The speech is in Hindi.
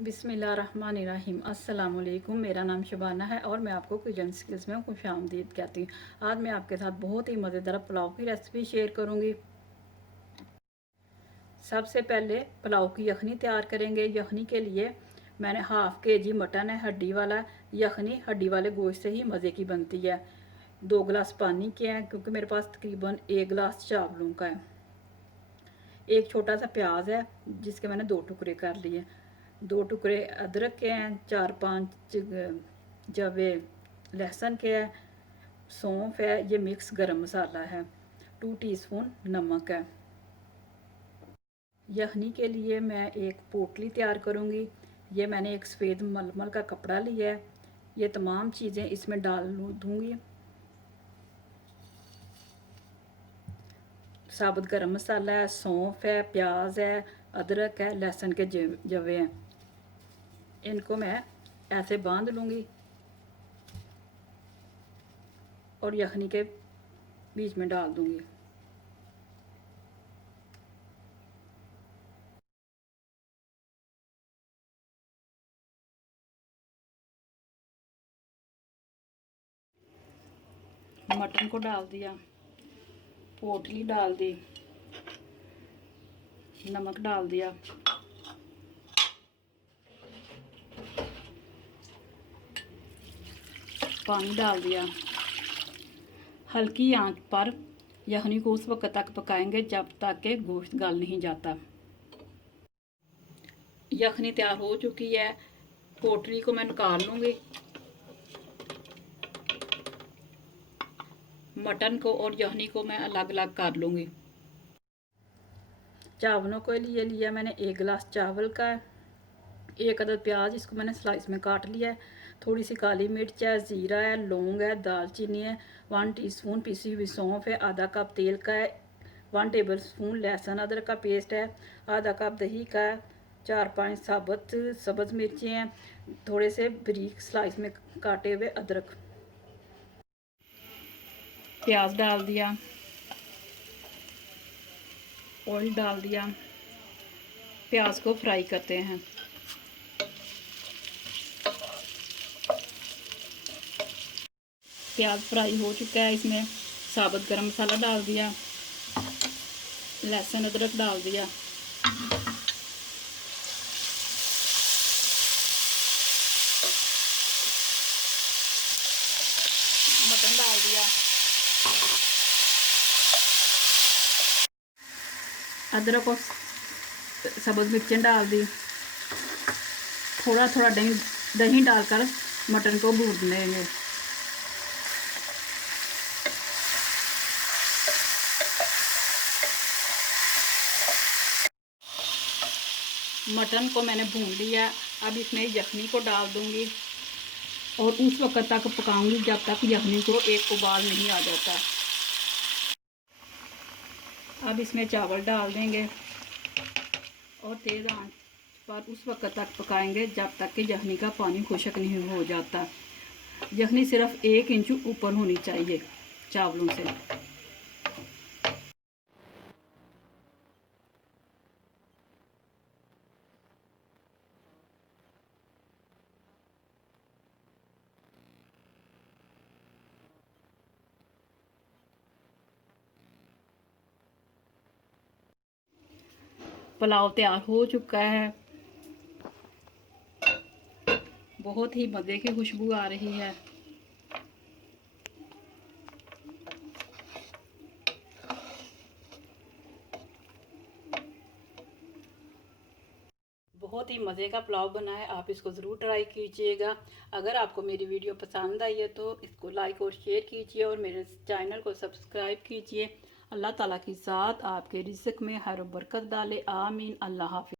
बिस्मिल्लाहिर्रहमानिर्रहीम। अस्सलाम वालेकुम। मेरा नाम शबाना है और मैं आपको किचन स्किल्स में खुशामदीद कहती हूँ। आज मैं आपके साथ बहुत ही मज़ेदार पुलाव की रेसिपी शेयर करूँगी। सबसे पहले पुलाव की यखनी तैयार करेंगे। यखनी के लिए मैंने हाफ़ केजी मटन है, हड्डी वाला। यखनी हड्डी वाले गोश्त से ही मज़े की बनती है। 2 गिलास पानी के हैं क्योंकि मेरे पास तकरीबन 1 गिलास चावलों का है। एक छोटा सा प्याज है जिसके मैंने 2 टुकड़े कर लिए। 2 टुकड़े अदरक के हैं, 4-5 जवे लहसुन के हैं, सौंफ है, ये मिक्स गरम मसाला है, 2 टीस्पून नमक है। यखनी के लिए मैं एक पोटली तैयार करूँगी। ये मैंने एक सफ़ेद मलमल का कपड़ा लिया है। ये तमाम चीज़ें इसमें डाल दूँगी। साबुत गरम मसाला है, सौंफ है, प्याज है, अदरक है, लहसुन के जवे हैं। इनको मैं ऐसे बांध लूँगी और यखनी के बीच में डाल दूँगी। मटन को डाल दिया, पोटली डाल दी, नमक डाल दिया, पानी डाल दिया। हल्की आंच पर यखनी को उस वक्त तक पकाएंगे जब तक कि गोश्त गल नहीं जाता। यखनी तैयार हो चुकी है। पोटली को मैं निकाल लूँगी। मटन को और यखनी को मैं अलग अलग कर लूँगी। चावलों के लिए लिया मैंने 1 गिलास चावल का, 1 अदद प्याज, इसको मैंने स्लाइस में काट लिया है। थोड़ी सी काली मिर्च है, ज़ीरा है, लौंग है, दालचीनी है, 1 टीस्पून पिसी हुई सौंफ है, आधा कप तेल का है, 1 टेबल स्पून लहसुन अदरक का पेस्ट है, आधा कप दही का है, 4-5 साबुत सब्ज़ मिर्चें हैं, थोड़े से बारीक स्लाइस में काटे हुए अदरक। प्याज डाल दिया, ऑयल डाल दिया, प्याज को फ्राई करते हैं। प्याज फ्राई हो चुका है। इसमें साबुत गरम मसाला डाल दिया, लहसुन अदरक डाल दिया, मटन डाल दिया, अदरक और सब्ज़ मिर्चें डाल दी। थोड़ा थोड़ा दही डालकर मटन को भून लेंगे। मटन को मैंने भून लिया। अब इसमें यखनी को डाल दूंगी और उस वक्त तक पकाऊंगी जब तक यखनी को एक उबाल नहीं आ जाता। अब इसमें चावल डाल देंगे और तेज़ आंच पर उस वक्त तक पकाएंगे जब तक कि यखनी का पानी खुश्क नहीं हो जाता। यखनी सिर्फ 1 इंच ऊपर होनी चाहिए चावलों से। पुलाव तैयार हो चुका है। बहुत ही मज़े की खुशबू आ रही है। बहुत ही मज़े का पुलाव बना है। आप इसको ज़रूर ट्राई कीजिएगा। अगर आपको मेरी वीडियो पसंद आई है तो इसको लाइक और शेयर कीजिए और मेरे चैनल को सब्सक्राइब कीजिए। अल्लाह ताला की साथ आपके रिज़्क़ में खैर बरकत डाले। आमीन। अल्लाह हाफ़िज़।